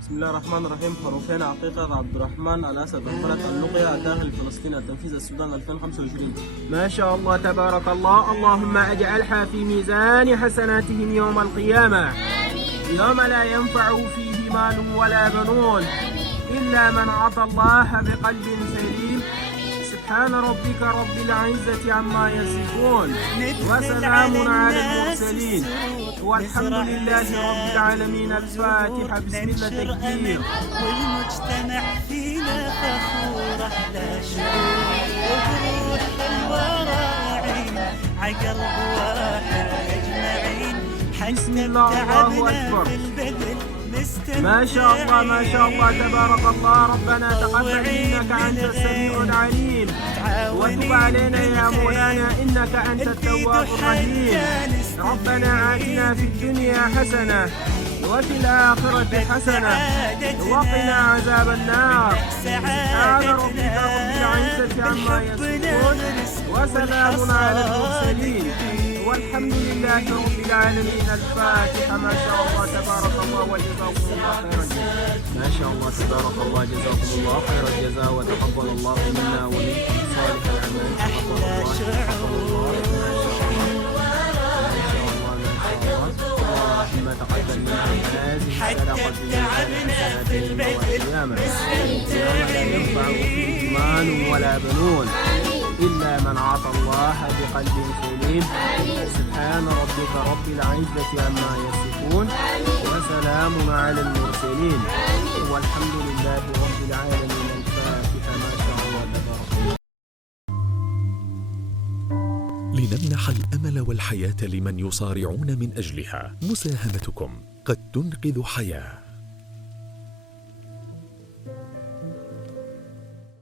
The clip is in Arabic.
بسم الله الرحمن الرحيم. حروفين عقيقة عبد الرحمن الأسد، الفلك اللقية الداخل فلسطين، التنفيذ السودان 2025. ما شاء الله تبارك الله. اللهم اجعلها في ميزان حسناتهم يوم القيامة، يوم لا ينفع فيه مال ولا بنون إلا من عطى الله بقلب سليم. سبحان ربك رب العزة عما يصفون، وسلام على المرسلين، والحمد لله رب العالمين. الفاتحة. بسم الله التكبير. والمجتمع فينا فخور، أحلى شعور وبروح الوراعين عقلب واحد أجمعين. بسم الله الله أكبر. ما شاء الله ما شاء الله تبارك الله. ربنا تقبل إنك أنت السميع العليم، وتب علينا يا مولانا إنك أنت التواب الرحيم. ربنا آتنا في الدنيا حسنة وفي الآخرة حسنة وقنا عذاب النار. سبحان ربك رب العزة عما يصفون، وسلام على المرسلين، والحمد لله رب العالمين. الفاتحة. ما شاء الله تبارك الله، وجزاكم الله خير الجزاء. ما شاء الله تبارك الله، جزاكم الله خير الجزاء، وتقبل الله منا ومنكم صالح الأعمال. تقبل الله. ما شاء الله ما شاء الله. اللهم تقبل منا هذه الصدقة من القيامة، يوم لا ينفع فيه مال ولا بنون إلا من عطى الله بقلب سليم. سبحان ربك رب العزة عما يصفون، وسلام على المرسلين، والحمد لله رب العالمين. الفاتحة. ما شاء الله تبارك الله. لنمنح الأمل والحياة لمن يصارعون من أجلها. مساهمتكم قد تنقذ حياة.